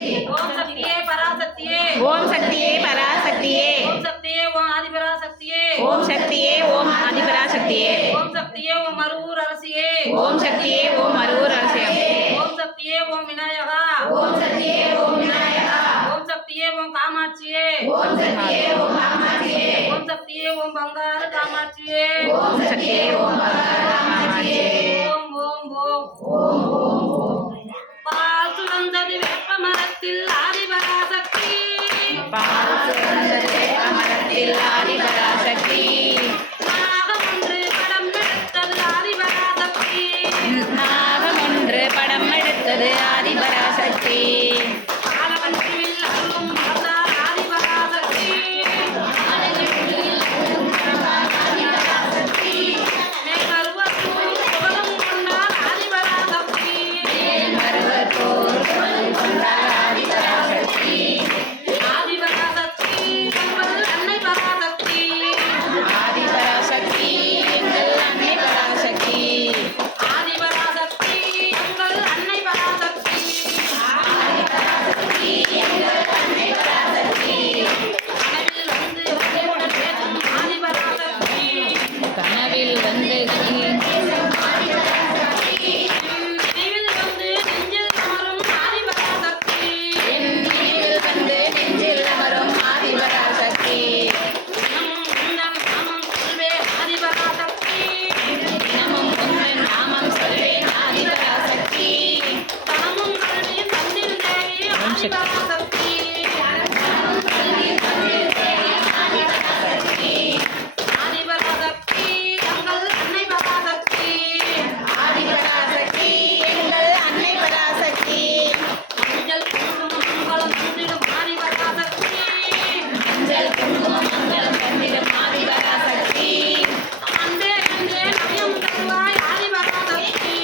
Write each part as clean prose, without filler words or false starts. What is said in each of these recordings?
ஓம் சக்தியே பராசக்தியே ஓம் சக்தியே பராசக்தியே ஓம் சக்தியே ஓம் ஆதிபராசக்தியே ஓம் சக்தியே ஓம் ஆதிபராசக்தியே ஓம் சக்தியே ஓம் மருவூர் அரசியே ஓம் சக்தியே ஓம் மருவூர் அரசியம் ஓம் சக்தியே ஓம் விநாயகா ஓம் சக்தியே ஓம் விநாயகா ஓம் சக்தியே ஓம் காமாட்சியே ஓம் சக்தியே ஓம் காமாட்சியே ஓம் சக்தியே ஓம் பங்கார காமாட்சியே ஓம் சக்தியே ஓம் காமாட்சியே ஓம் ஓம் ஓம் ஓம் ஓம் ஓம் பால் சுரந்தது வேப்ப மரத்தில் ஆதிபராசக்தி பால் சுரந்தது வேப்பமரத்தில் ஆதிபராசக்தி நாகம் ஒன்று படம் எடுத்தது ஆதிபராசக்தி நாகம் ஒன்று படம் எடுத்தது ஆதிபராசக்தி பாலவன்றில் அருளும் மலர்ந்தார் ஆதிபராசக்தி மேல்மருவத்தூர் புகழும் கொண்டார் ஆதிபராசக்தி மருவத்தூர் கொண்டார் ஆதிபராசக்தி ஆதிபராசக்தி எங்கள் அன்னை பராசக்தி ஆதிபராசக்தி எங்கள் அன்னை பராசக்தி ஆதிபராசக்தி எங்கள் அன்னை பராசக்தி கனவில் வந்து வகையுடன் பேசும் ஆதிபராசக்தி கனவில் வந்து நினைவில் வந்து நெஞ்சில் அமரும் ஆதிபராசக்தி என் நினைவில் வந்து நெஞ்சில் அமரும் ஆதிபராசக்தி தினமும் உந்தன் நாமம் சொல்வேன் ஆதிபராசக்தி தினமும் உங்கள் நாமம் சொல்வேன் ஆதிபராசக்தி தனமும் கல்வி தந்தில் தேவி ஆதிபராசக்தி ஆதிபராசக்தி எங்கள் அன்னை பராசக்தி ஆதிபராசக்தி எங்கள் அன்னை பராசக்தி மஞ்சள் குங்குமம் மங்களம் தந்திடும் ஆதிபராசக்தி மஞ்சள் குங்குமம் மங்களம் தந்திடும் ஆதிபராசக்தி அன்பே அன்பே நயம் தருவாய் ஆதிபராசக்தி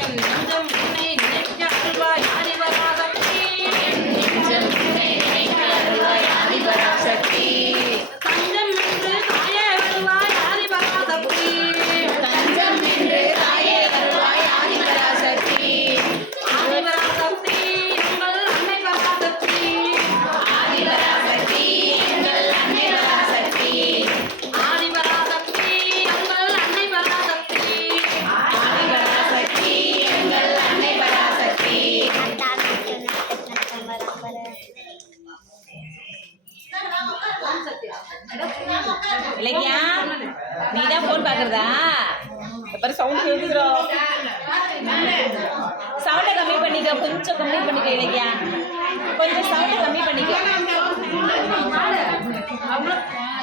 என் நெஞ்சம் உன்னை நினைக்க அருள்வாய் ஆதிபராசக்தி நெஞ்சம் உன்னை நினைக்க அருள்வாய் ஆதிபராசக்தி தஞ்சம் என்று தாயே வருவாய் ஆதிபராசக்தி தஞ்சம் என்று தாயே வருவாய் ஆதிபராசக்தி ஆதிபராசக்தி எங்கள் அன்னை பராசக்தி ஆதிபராசக்தி எங்கள் அன்னை பராசக்தி ஆதிபராசக்தி எங்கள் அன்னை பராசக்தி ஆதிபராசக்தி எங்கள் அன்னை பராசக்தி இலக்கியா நீதான் போன் பாக்குறதா அப்புறம் சவுண்ட் கேட்குறோம் சவுண்டை கம்மி பண்ணிக்க கொஞ்சம் கம்மி பண்ணிக்க இலக்கியா கொஞ்சம் சவுண்டை கம்மி பண்ணிக்க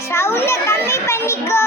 சவுண்ட கம்மி பண்ணிக்கோ